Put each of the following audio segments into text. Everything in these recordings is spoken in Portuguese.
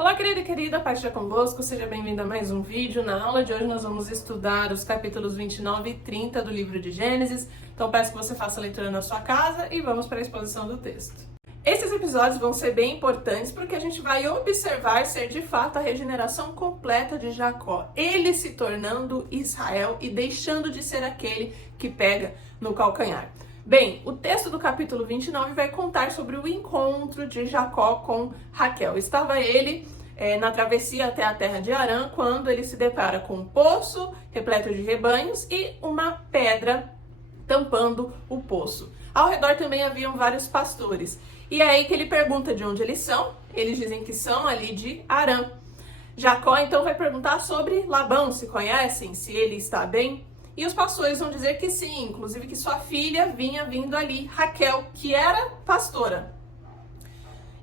Olá, querida e querida, paz seja convosco, seja bem-vindo a mais um vídeo. Na aula de hoje nós vamos estudar os capítulos 29 e 30 do livro de Gênesis, então peço que você faça a leitura na sua casa e vamos para a exposição do texto. Esses episódios vão ser bem importantes porque a gente vai observar ser de fato a regeneração completa de Jacó, ele se tornando Israel e deixando de ser aquele que pega no calcanhar. Bem, o texto do capítulo 29 vai contar sobre o encontro de Jacó com Raquel. Estava ele na travessia até a terra de Harã, quando ele se depara com um poço repleto de rebanhos e uma pedra tampando o poço. Ao redor também haviam vários pastores. E é aí que ele pergunta de onde eles são. Eles dizem que são ali de Harã. Jacó então vai perguntar sobre Labão, se conhecem, se ele está bem. E os pastores vão dizer que sim, inclusive que sua filha vinha vindo ali, Raquel, que era pastora.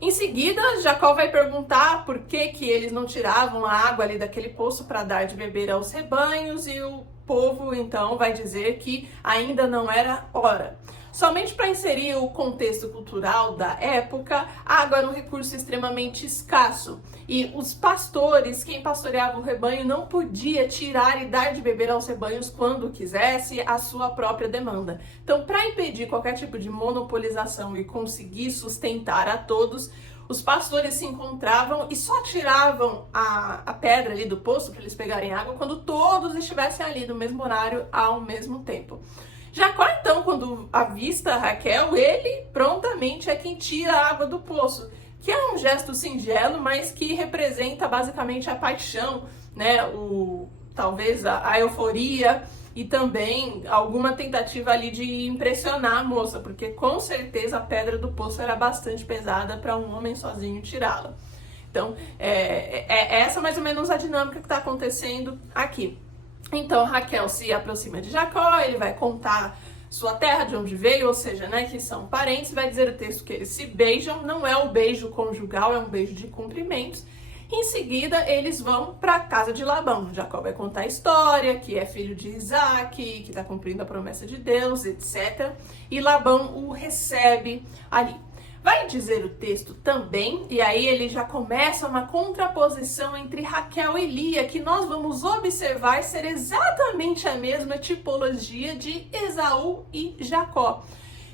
Em seguida, Jacó vai perguntar por que eles não tiravam a água ali daquele poço para dar de beber aos rebanhos, e o povo então vai dizer que ainda não era hora. Somente para inserir o contexto cultural da época, a água era um recurso extremamente escasso. E os pastores, quem pastoreava o rebanho, não podia tirar e dar de beber aos rebanhos quando quisesse, a sua própria demanda. Então, para impedir qualquer tipo de monopolização e conseguir sustentar a todos, os pastores se encontravam e só tiravam a pedra ali do poço para eles pegarem água quando todos estivessem ali no mesmo horário, ao mesmo tempo. Jacó, então, quando avista Raquel, ele prontamente é quem tira a água do poço, que é um gesto singelo, mas que representa basicamente a paixão, né? Talvez a euforia e também alguma tentativa ali de impressionar a moça, porque com certeza a pedra do poço era bastante pesada para um homem sozinho tirá-la. Então, essa mais ou menos a dinâmica que está acontecendo aqui. Então Raquel se aproxima de Jacó, ele vai contar sua terra, de onde veio, ou seja, né, que são parentes, vai dizer o texto que eles se beijam, não é o beijo conjugal, é um beijo de cumprimentos. Em seguida, eles vão para a casa de Labão. Jacó vai contar a história, que é filho de Isaac, que está cumprindo a promessa de Deus, etc. E Labão o recebe ali. Vai dizer o texto também, e aí ele já começa uma contraposição entre Raquel e Lia, que nós vamos observar ser exatamente a mesma tipologia de Esaú e Jacó.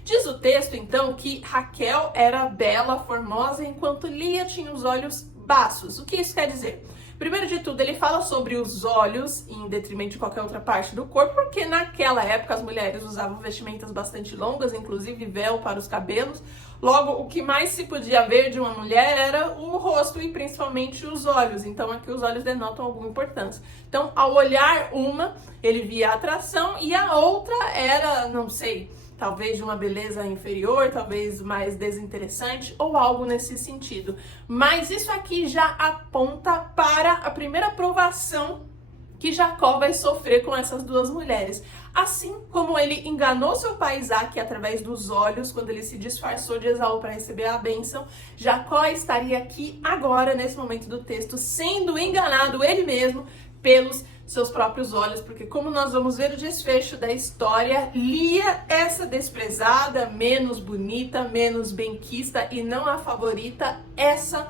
Diz o texto, então, que Raquel era bela, formosa, enquanto Lia tinha os olhos baços. O que isso quer dizer? Primeiro de tudo, ele fala sobre os olhos em detrimento de qualquer outra parte do corpo, porque naquela época as mulheres usavam vestimentas bastante longas, inclusive véu para os cabelos. Logo, o que mais se podia ver de uma mulher era o rosto e principalmente os olhos. Então, aqui os olhos denotam alguma importância. Então, ao olhar uma, ele via a atração e a outra era, não sei, talvez de uma beleza inferior, talvez mais desinteressante ou algo nesse sentido. Mas isso aqui já aponta para a primeira provação que Jacó vai sofrer com essas duas mulheres. Assim como ele enganou seu pai Isaac através dos olhos, quando ele se disfarçou de Esaú para receber a bênção, Jacó estaria aqui agora, nesse momento do texto, sendo enganado ele mesmo pelos seus próprios olhos, porque como nós vamos ver o desfecho da história, Lia, essa desprezada, menos bonita, menos benquista e não a favorita, essa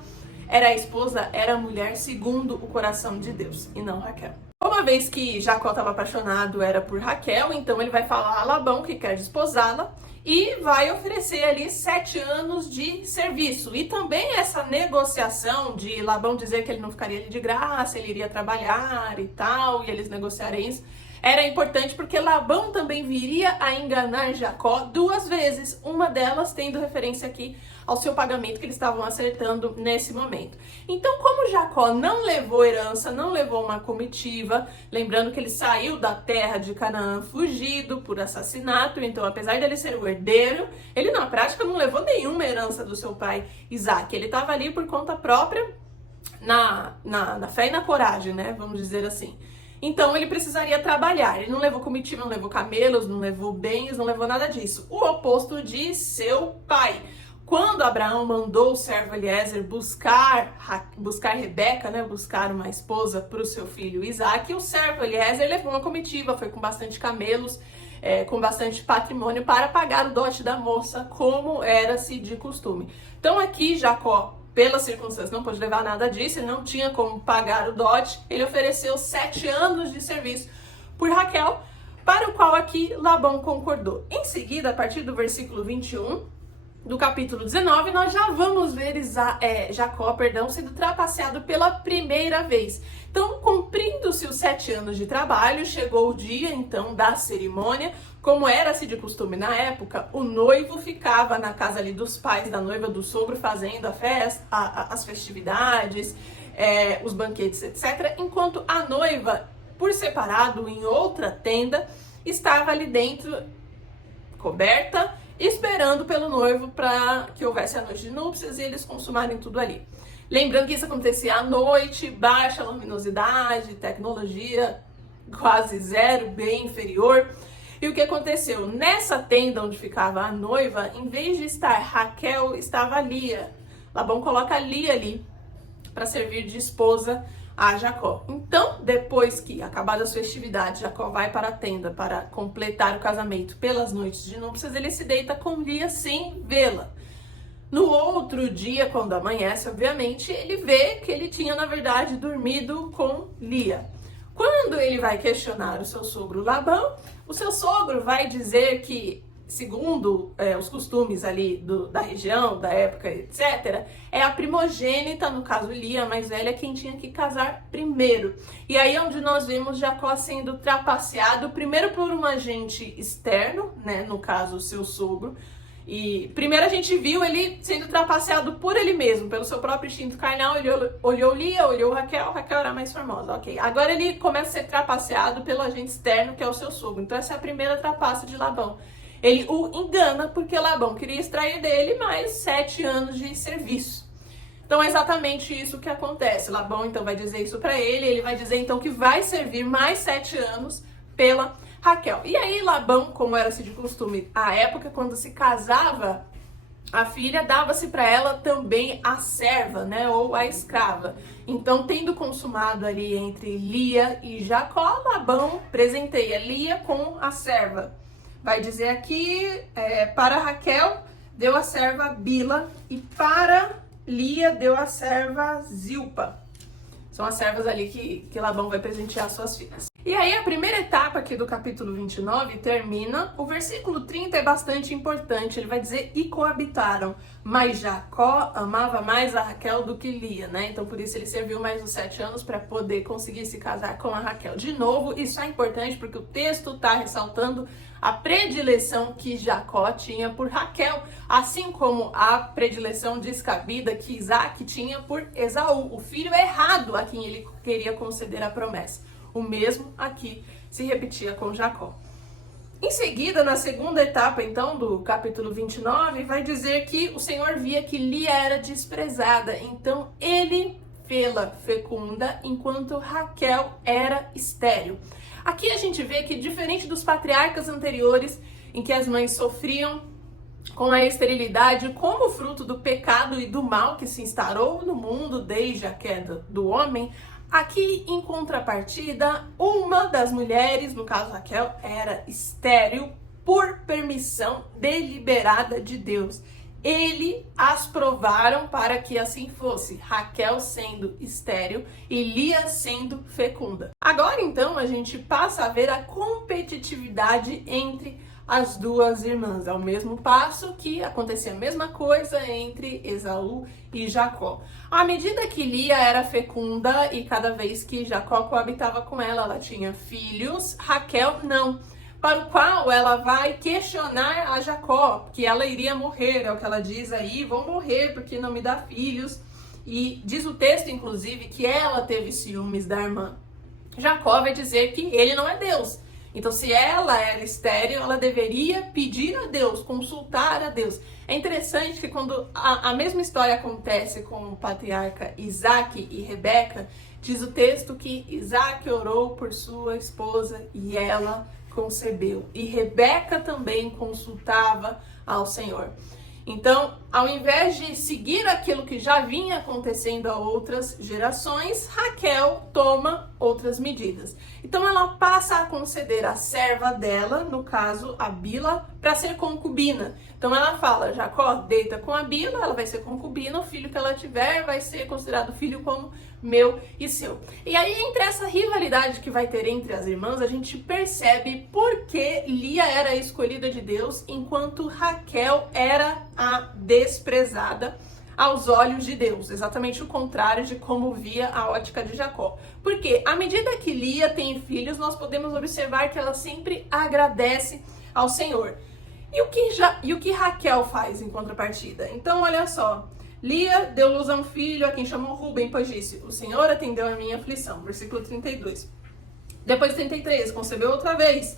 era a esposa, era a mulher segundo o coração de Deus e não Raquel. Uma vez que Jacó estava apaixonado era por Raquel, então ele vai falar a Labão que quer desposá-la e vai oferecer ali 7 anos de serviço. E também essa negociação de Labão dizer que ele não ficaria ali de graça, ele iria trabalhar e tal, e eles negociarem isso, era importante porque Labão também viria a enganar Jacó 2 vezes, uma delas tendo referência aqui ao seu pagamento que eles estavam acertando nesse momento. Então, como Jacó não levou herança, não levou uma comitiva, lembrando que ele saiu da terra de Canaã fugido por assassinato, então apesar dele ser o herdeiro, ele na prática não levou nenhuma herança do seu pai Isaac, ele estava ali por conta própria, na fé e na coragem, né, vamos dizer assim. Então ele precisaria trabalhar, ele não levou comitiva, não levou camelos, não levou bens, não levou nada disso. O oposto de seu pai. Quando Abraão mandou o servo Eliezer buscar Rebeca, né, buscar uma esposa para o seu filho Isaac, o servo Eliezer levou uma comitiva, foi com bastante camelos, com bastante patrimônio para pagar o dote da moça, como era-se de costume. Então aqui Jacó pelas circunstâncias, não pôde levar nada disso, ele não tinha como pagar o dote, ele ofereceu 7 anos de serviço por Raquel, para o qual aqui Labão concordou. Em seguida, a partir do versículo 21 do capítulo 19, nós já vamos ver Jacó, sendo trapaceado pela primeira vez. Então, cumprindo-se os 7 anos de trabalho, chegou o dia, então, da cerimônia. Como era-se de costume na época, o noivo ficava na casa ali dos pais da noiva, do sogro, fazendo a festa, as festividades, os banquetes, etc. Enquanto a noiva, por separado, em outra tenda, estava ali dentro, coberta, esperando pelo noivo para que houvesse a noite de núpcias e eles consumarem tudo ali. Lembrando que isso acontecia à noite, baixa luminosidade, tecnologia quase zero, bem inferior. E o que aconteceu? Nessa tenda onde ficava a noiva, em vez de estar Raquel, estava Lia. Labão coloca Lia ali para servir de esposa a Jacó. Então, depois que acabadas as festividades, Jacó vai para a tenda para completar o casamento pelas noites de núpcias, ele se deita com Lia sem vê-la. No outro dia, quando amanhece, obviamente, ele vê que ele tinha, na verdade, dormido com Lia. Quando ele vai questionar o seu sogro Labão, o seu sogro vai dizer que, segundo os costumes ali da região, da época, etc., é a primogênita, no caso Lia, a mais velha, quem tinha que casar primeiro. E aí é onde nós vemos Jacó sendo trapaceado, primeiro por um agente externo, né, no caso o seu sogro. E primeiro a gente viu ele sendo trapaceado por ele mesmo, pelo seu próprio instinto carnal. Ele olhou Lia, olhou Raquel era mais formosa, ok. Agora ele começa a ser trapaceado pelo agente externo, que é o seu sogro. Então essa é a primeira trapaça de Labão. Ele o engana porque Labão queria extrair dele mais 7 anos de serviço. Então é exatamente isso que acontece. Labão então vai dizer isso para ele vai dizer então que vai servir mais 7 anos pela Raquel. E aí Labão, como era-se de costume à época, quando se casava a filha, dava-se para ela também a serva, né, ou a escrava. Então, tendo consumado ali entre Lia e Jacó, Labão presenteia Lia com a serva. Vai dizer aqui, para Raquel deu a serva Bila e para Lia deu a serva Zilpa. São as servas ali que Labão vai presentear suas filhas. E aí a primeira etapa aqui do capítulo 29 termina, o versículo 30 é bastante importante, ele vai dizer, e coabitaram, mas Jacó amava mais a Raquel do que Lia, né? Então por isso ele serviu mais os 7 anos para poder conseguir se casar com a Raquel. De novo, isso é importante porque o texto está ressaltando a predileção que Jacó tinha por Raquel, assim como a predileção descabida que Isaac tinha por Esaú, o filho errado a quem ele queria conceder a promessa. O mesmo aqui se repetia com Jacó. Em seguida, na segunda etapa, então, do capítulo 29, vai dizer que o Senhor via que Lia era desprezada, então ele fê-la fecunda, enquanto Raquel era estéril. Aqui a gente vê que, diferente dos patriarcas anteriores, em que as mães sofriam com a esterilidade como fruto do pecado e do mal que se instaurou no mundo desde a queda do homem, aqui, em contrapartida, uma das mulheres, no caso Raquel, era estéril por permissão deliberada de Deus. Ele as provaram para que assim fosse, Raquel sendo estéril e Lia sendo fecunda. Agora, então, a gente passa a ver a competitividade entre as duas irmãs, ao mesmo passo que acontecia a mesma coisa entre Esaú e Jacó. À medida que Lia era fecunda e cada vez que Jacó coabitava com ela, ela tinha filhos, Raquel não, para o qual ela vai questionar a Jacó, que ela iria morrer, é o que ela diz aí, vou morrer porque não me dá filhos, e diz o texto, inclusive, que ela teve ciúmes da irmã. Jacó vai dizer que ele não é Deus. Então, se ela era estéril, ela deveria pedir a Deus, consultar a Deus. É interessante que quando a mesma história acontece com o patriarca Isaac e Rebeca, diz o texto que Isaac orou por sua esposa e ela concebeu. E Rebeca também consultava ao Senhor. Então, ao invés de seguir aquilo que já vinha acontecendo a outras gerações, Raquel toma outras medidas. Então, ela passa a conceder a serva dela, no caso a Bila, para ser concubina. Então, ela fala: Jacó, deita com a Bila, ela vai ser concubina, o filho que ela tiver vai ser considerado filho como meu e seu. E aí, entre essa rivalidade que vai ter entre as irmãs, a gente percebe por que Lia era a escolhida de Deus, enquanto Raquel era a desprezada aos olhos de Deus. Exatamente o contrário de como via a ótica de Jacó. Porque à medida que Lia tem filhos, nós podemos observar que ela sempre agradece ao Senhor. E o que Raquel faz em contrapartida? Então, olha só. Lia deu luz a um filho, a quem chamou Ruben, pois disse: o Senhor atendeu a minha aflição. Versículo 32. Depois 33, concebeu outra vez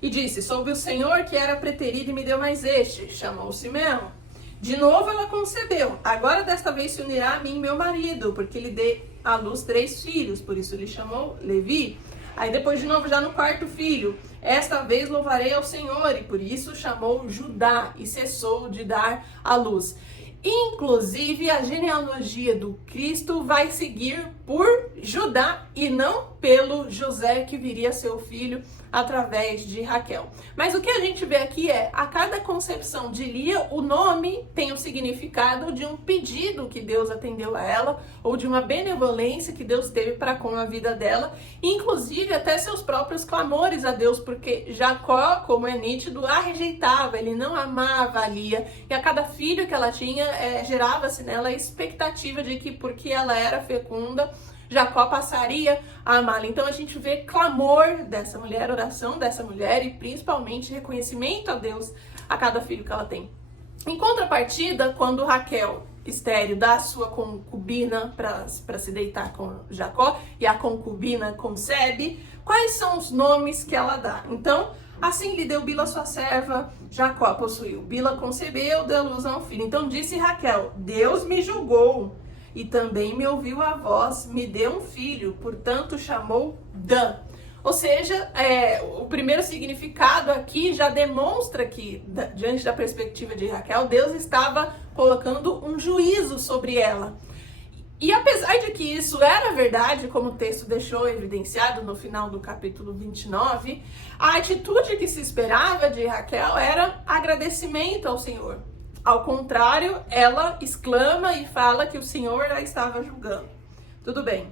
e disse: soube o Senhor que era preterido e me deu mais este. Chamou Simeão. De novo ela concebeu. Agora desta vez se unirá a mim meu marido, porque lhe dei à luz 3 filhos, por isso lhe chamou Levi. Aí depois de novo já no quarto filho: esta vez louvarei ao Senhor, e por isso chamou Judá, e cessou de dar à luz. Inclusive, a genealogia do Cristo vai seguir por Judá e não pelo José, que viria a ser o filho através de Raquel. Mas o que a gente vê aqui é, a cada concepção de Lia, o nome tem o significado de um pedido que Deus atendeu a ela, ou de uma benevolência que Deus teve para com a vida dela, inclusive até seus próprios clamores a Deus, porque Jacó, como é nítido, a rejeitava, ele não amava a Lia, e a cada filho que ela tinha, gerava-se nela a expectativa de que, porque ela era fecunda, Jacó passaria a amá-la. Então a gente vê clamor dessa mulher, oração dessa mulher e principalmente reconhecimento a Deus a cada filho que ela tem. Em contrapartida, quando Raquel, estéril, dá a sua concubina para se deitar com Jacó e a concubina concebe, quais são os nomes que ela dá? Então, assim lhe deu Bila sua serva, Jacó possuiu. Bila concebeu, deu luz a um filho. Então disse Raquel: Deus me julgou e também me ouviu a voz, me deu um filho, portanto chamou Dan. Ou seja, o primeiro significado aqui já demonstra que, diante da perspectiva de Raquel, Deus estava colocando um juízo sobre ela. E apesar de que isso era verdade, como o texto deixou evidenciado no final do capítulo 29, a atitude que se esperava de Raquel era agradecimento ao Senhor. Ao contrário, ela exclama e fala que o Senhor a estava julgando. Tudo bem.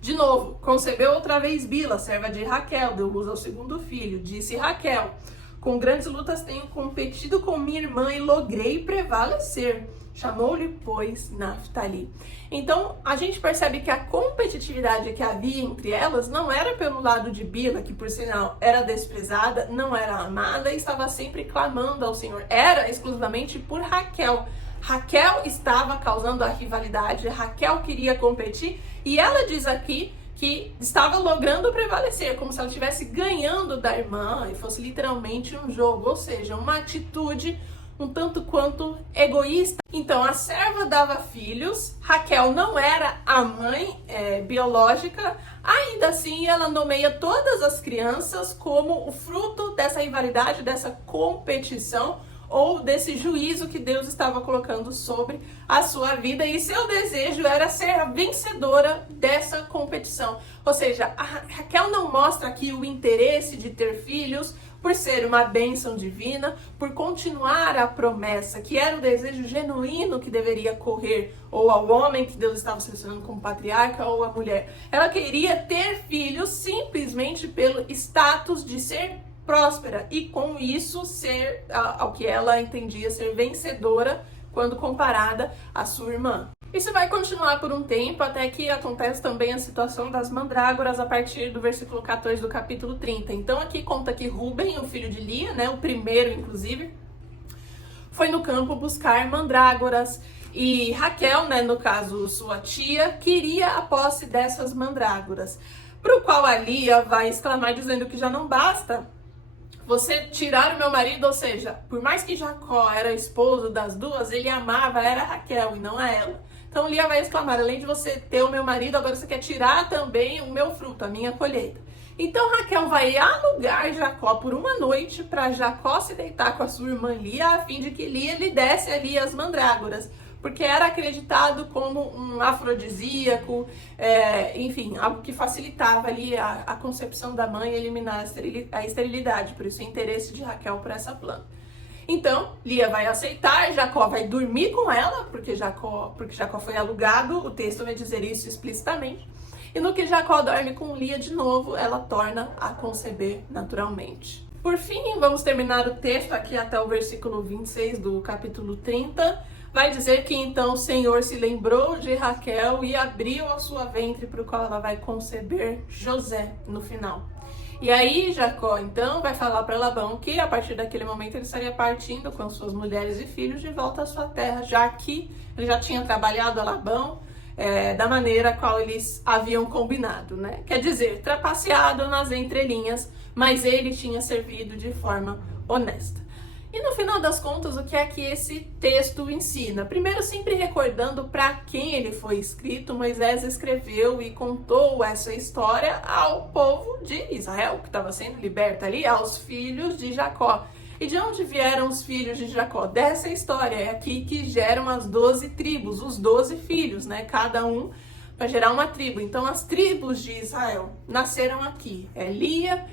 De novo, concebeu outra vez Bila, serva de Raquel, deu luz ao segundo filho. Disse Raquel: com grandes lutas tenho competido com minha irmã e logrei prevalecer. Chamou-lhe, pois, Naftali. Então, a gente percebe que a competitividade que havia entre elas não era pelo lado de Bila, que por sinal era desprezada, não era amada e estava sempre clamando ao Senhor. Era exclusivamente por Raquel. Raquel estava causando a rivalidade, Raquel queria competir e ela diz aqui que estava logrando prevalecer, como se ela estivesse ganhando da irmã e fosse literalmente um jogo, ou seja, uma atitude um tanto quanto egoísta. Então a serva dava filhos, Raquel não era a mãe biológica, ainda assim ela nomeia todas as crianças como o fruto dessa rivalidade, dessa competição ou desse juízo que Deus estava colocando sobre a sua vida, e seu desejo era ser a vencedora dessa competição. Ou seja, a Raquel não mostra aqui o interesse de ter filhos por ser uma bênção divina, por continuar a promessa, que era o desejo genuíno que deveria correr ou ao homem que Deus estava selecionando como patriarca ou a mulher. Ela queria ter filhos simplesmente pelo status de ser próspera e com isso ser ao que ela entendia ser vencedora quando comparada à sua irmã. Isso vai continuar por um tempo, até que acontece também a situação das mandrágoras a partir do versículo 14 do capítulo 30. Então aqui conta que Ruben, o filho de Lia, o primeiro inclusive, foi no campo buscar mandrágoras e Raquel, no caso sua tia, queria a posse dessas mandrágoras, para o qual a Lia vai exclamar dizendo que já não basta você tirar o meu marido, ou seja, por mais que Jacó era esposo das duas, ele amava, era Raquel e não a ela. Então Lia vai exclamar: além de você ter o meu marido, agora você quer tirar também o meu fruto, a minha colheita. Então Raquel vai alugar Jacó por uma noite para Jacó se deitar com a sua irmã Lia, a fim de que Lia lhe desse ali as mandrágoras, porque era acreditado como um afrodisíaco, enfim, algo que facilitava ali a concepção da mãe e eliminar a esterilidade, por isso o interesse de Raquel por essa planta. Então, Lia vai aceitar, Jacó vai dormir com ela, porque Jacó foi alugado, o texto vai dizer isso explicitamente. E no que Jacó dorme com Lia de novo, ela torna a conceber naturalmente. Por fim, vamos terminar o texto aqui até o versículo 26 do capítulo 30. Vai dizer que então o Senhor se lembrou de Raquel e abriu a sua ventre, para o qual ela vai conceber José no final. E aí Jacó então vai falar para Labão que a partir daquele momento ele estaria partindo com suas mulheres e filhos de volta à sua terra, já que ele já tinha trabalhado a Labão da maneira qual eles haviam combinado, né? Quer dizer, trapaceado nas entrelinhas, mas ele tinha servido de forma honesta. E no final das contas, o que é que esse texto ensina? Primeiro, sempre recordando para quem ele foi escrito, Moisés escreveu e contou essa história ao povo de Israel, que estava sendo liberto ali, aos filhos de Jacó. E de onde vieram os filhos de Jacó? Dessa história, é aqui que geram as 12 tribos, os 12 filhos, né? Cada um para gerar uma tribo. Então, as tribos de Israel nasceram aqui. Lia,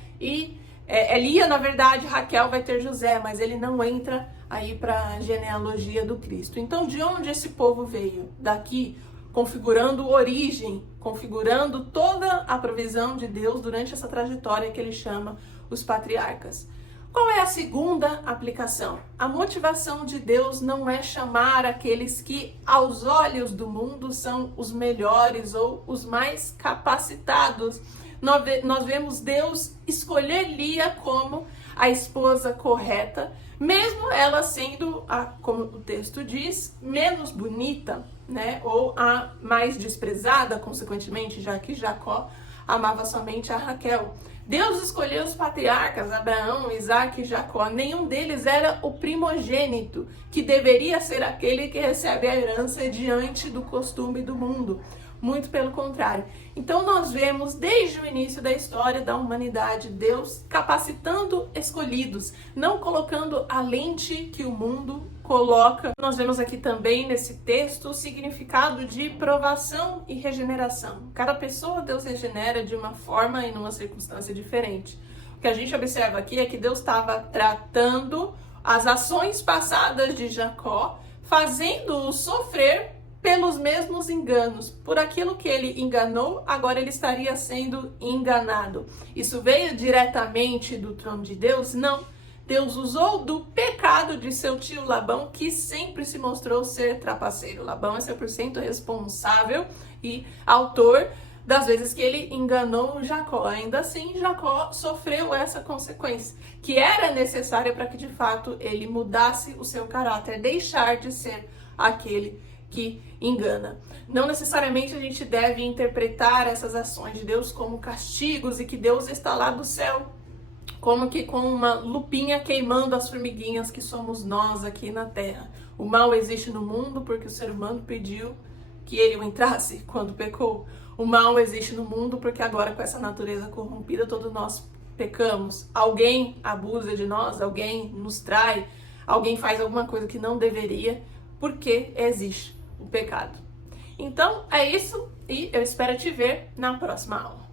na verdade, Raquel vai ter José, mas ele não entra aí para a genealogia do Cristo. Então, de onde esse povo veio? Daqui, configurando origem, configurando toda a provisão de Deus durante essa trajetória que ele chama os patriarcas. Qual é a segunda aplicação? A motivação de Deus não é chamar aqueles que, aos olhos do mundo, são os melhores ou os mais capacitados. Nós vemos Deus escolher Lia como a esposa correta, mesmo ela sendo, como o texto diz, menos bonita, né? Ou a mais desprezada, consequentemente, já que Jacó amava somente a Raquel. Deus escolheu os patriarcas, Abraão, Isaac e Jacó. Nenhum deles era o primogênito, que deveria ser aquele que recebe a herança diante do costume do mundo. Muito pelo contrário. Então nós vemos desde o início da história da humanidade Deus capacitando escolhidos, não colocando a lente que o mundo coloca. Nós vemos aqui também nesse texto o significado de provação e regeneração. Cada pessoa Deus regenera de uma forma e numa circunstância diferente. O que a gente observa aqui é que Deus estava tratando as ações passadas de Jacó, fazendo-o sofrer pelos mesmos enganos. Por aquilo que ele enganou, agora ele estaria sendo enganado. Isso veio diretamente do trono de Deus? Não. Deus usou do pecado de seu tio Labão, que sempre se mostrou ser trapaceiro. Labão é 100% responsável e autor das vezes que ele enganou Jacó. Ainda assim, Jacó sofreu essa consequência, que era necessária para que de fato ele mudasse o seu caráter, deixar de ser aquele que engana. Não necessariamente a gente deve interpretar essas ações de Deus como castigos e que Deus está lá do céu, como que com uma lupinha queimando as formiguinhas que somos nós aqui na terra. O mal existe no mundo porque o ser humano pediu que ele o entrasse quando pecou. O mal existe no mundo porque agora com essa natureza corrompida todos nós pecamos. Alguém abusa de nós, alguém nos trai, alguém faz alguma coisa que não deveria, porque existe o pecado. Então é isso e eu espero te ver na próxima aula.